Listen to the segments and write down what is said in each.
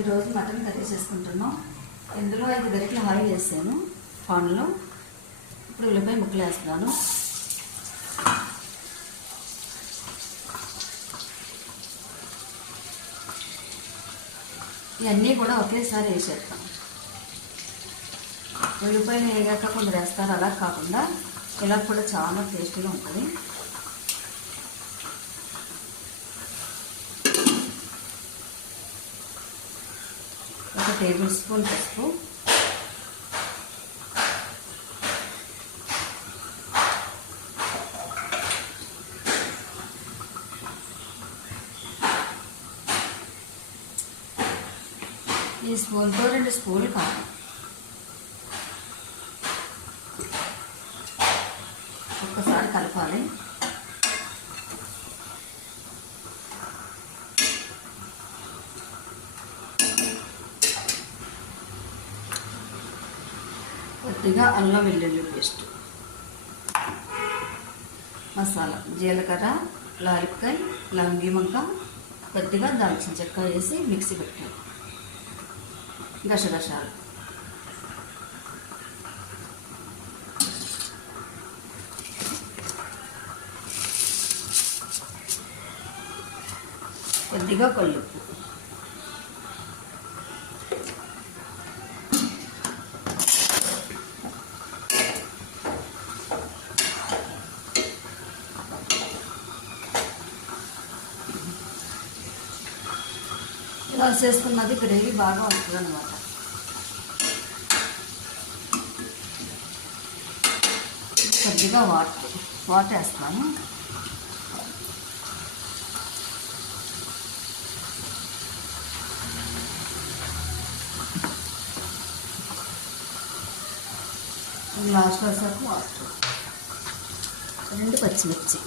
ఈరోజు mutton curry చేసుకుంటున్నాం. ఇందులో 5 గరిటెల ఆయిల్ వేసాను పాన్లో. ఇప్పుడు ఉల్లిపాయ ముక్కలు వేస్తున్నాను. ఇవన్నీ కూడా ఒకేసారి వేసేస్తాం. ఉల్లిపాయలు వేగాక కొందరు వేస్తారు, అలా కాకుండా ఇలా కూడా చాలా టేస్టీగా ఉంటుంది. ఒక టేబుల్ స్పూన్ పసుపు, ఈ స్పూన్తో 2 స్పూన్లు కారం, ఒక్కసారి కలపాలి. కొద్దిగా అల్లం వెల్లుల్లి పేస్ట్, మసాలా జీలకర్ర, లాలిక్కాయ, లవంగి మొగ్గ, కొద్దిగా దాల్చిన చెక్క వేసి మిక్సీ పెట్టాలి. గసగసాలు, కొద్దిగా కల్లుప్పు, ఇలా చేసుకున్నది గ్రేవీ బాగా వస్తుంది అన్నమాట. కొద్దిగా వాటర్ వేస్తాను. లాస్ట్ వరకు వాటర్, 2 పచ్చిమిర్చి,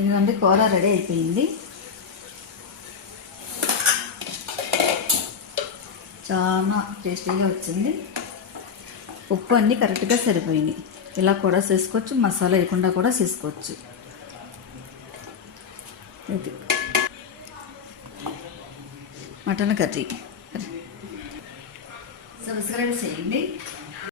ఎందుకంటే కూర రెడీ అయిపోయింది. చాలా టేస్టీగా వచ్చింది. ఉప్పు అన్నీ కరెక్ట్గా సరిపోయినాయి. ఇలా కూడా చేసుకోవచ్చు, మసాలా వేయకుండా కూడా చేసుకోవచ్చు. ఇది మటన్ కర్రీ. సబ్స్క్రైబ్ చేయండి.